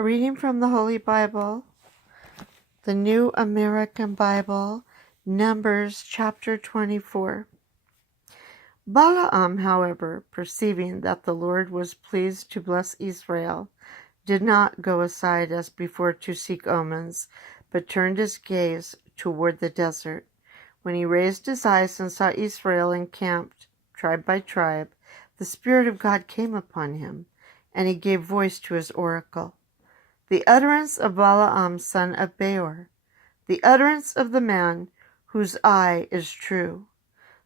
A reading from the Holy Bible, the New American Bible, Numbers chapter 24. Balaam, however, perceiving that the Lord was pleased to bless Israel, did not go aside as before to seek omens, but turned his gaze toward the desert. When he raised his eyes and saw Israel encamped, tribe by tribe, the Spirit of God came upon him, and he gave voice to his oracle. The utterance of Balaam son of Beor, the utterance of the man whose eye is true,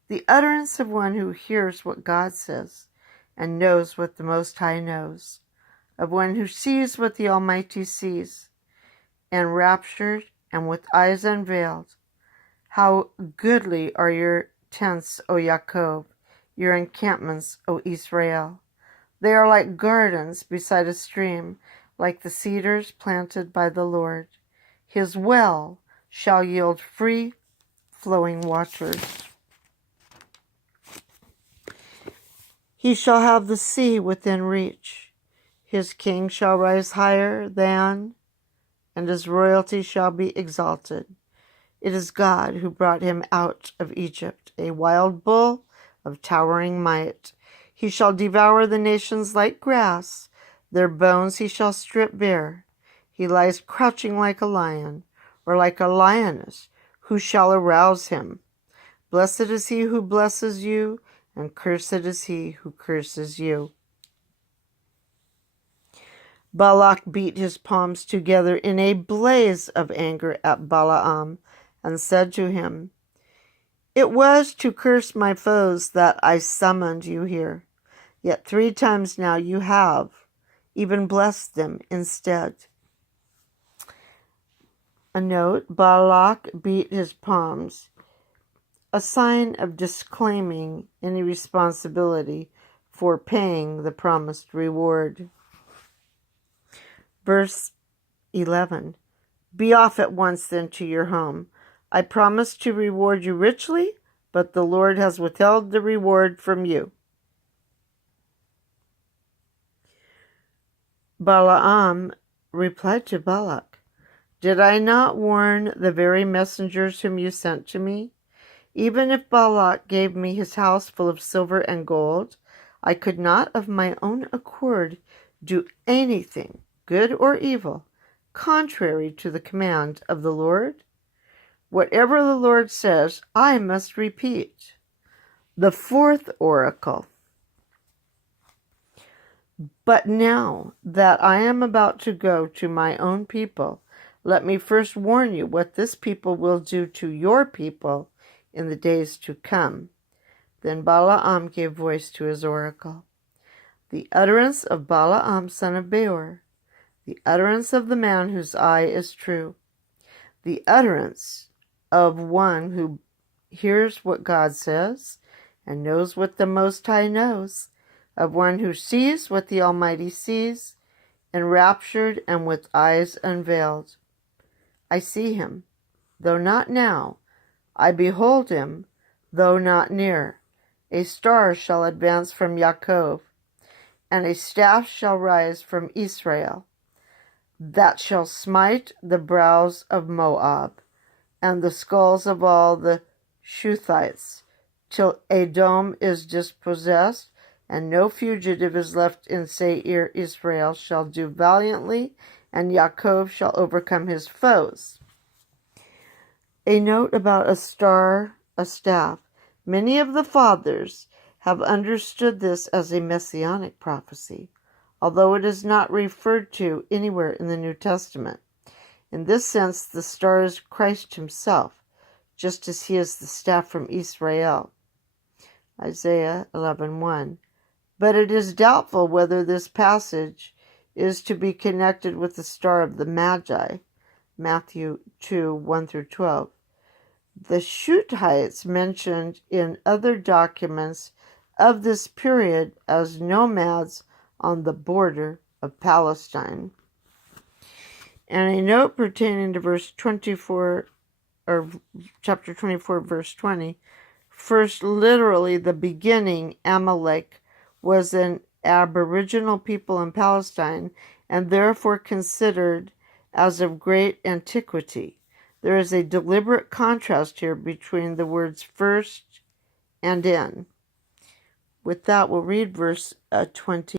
the utterance of one who hears what God says and knows what the Most High knows, of one who sees what the Almighty sees, enraptured and with eyes unveiled. How goodly are your tents, O Jacob, your encampments, O Israel. They are like gardens beside a stream, like the cedars planted by the Lord. His well shall yield free flowing waters. He shall have the sea within reach. His king shall rise higher than, and his royalty shall be exalted. It is God who brought him out of Egypt, a wild bull of towering might. He shall devour the nations like grass. Their bones he shall strip bare. He lies crouching like a lion, or like a lioness. Who shall arouse him? Blessed is he who blesses you, and cursed is he who curses you. Balak beat his palms together in a blaze of anger at Balaam, and said to him, "It was to curse my foes that I summoned you here. Yet 3 times now you have even blessed them instead." A note, Balak beat his palms, a sign of disclaiming any responsibility for paying the promised reward. Verse 11. Be off at once then to your home. I promised to reward you richly, but the Lord has withheld the reward from you. Balaam replied to Balak, "Did I not warn the very messengers whom you sent to me? Even if Balak gave me his house full of silver and gold, I could not of my own accord do anything, good or evil, contrary to the command of the Lord. Whatever the Lord says, I must repeat." The 4th oracle. But now that I am about to go to my own people, let me first warn you what this people will do to your people in the days to come. Then Balaam gave voice to his oracle. The utterance of Balaam son of Beor, the utterance of the man whose eye is true, the utterance of one who hears what God says and knows what the Most High knows, of one who sees what the Almighty sees, enraptured and with eyes unveiled. I see him, though not now. I behold him, though not near. A star shall advance from Jacob, and a staff shall rise from Israel, that shall smite the brows of Moab, and the skulls of all the Shuthites, till Edom is dispossessed, and no fugitive is left in Seir. Israel shall do valiantly, and Jacob shall overcome his foes. A note about a star, a staff. Many of the fathers have understood this as a messianic prophecy, although it is not referred to anywhere in the New Testament. In this sense, the star is Christ himself, just as he is the staff from Israel. Isaiah 11:1. But it is doubtful whether this passage is to be connected with the star of the Magi, Matthew 2:1-12. The Shuthites mentioned in other documents of this period as nomads on the border of Palestine. And a note pertaining to verse 24, or chapter 24, verse 20. First, literally, the beginning, Amalek, was an aboriginal people in Palestine, and therefore considered as of great antiquity. There is a deliberate contrast here between the words first and in. With that, we'll read verse 20.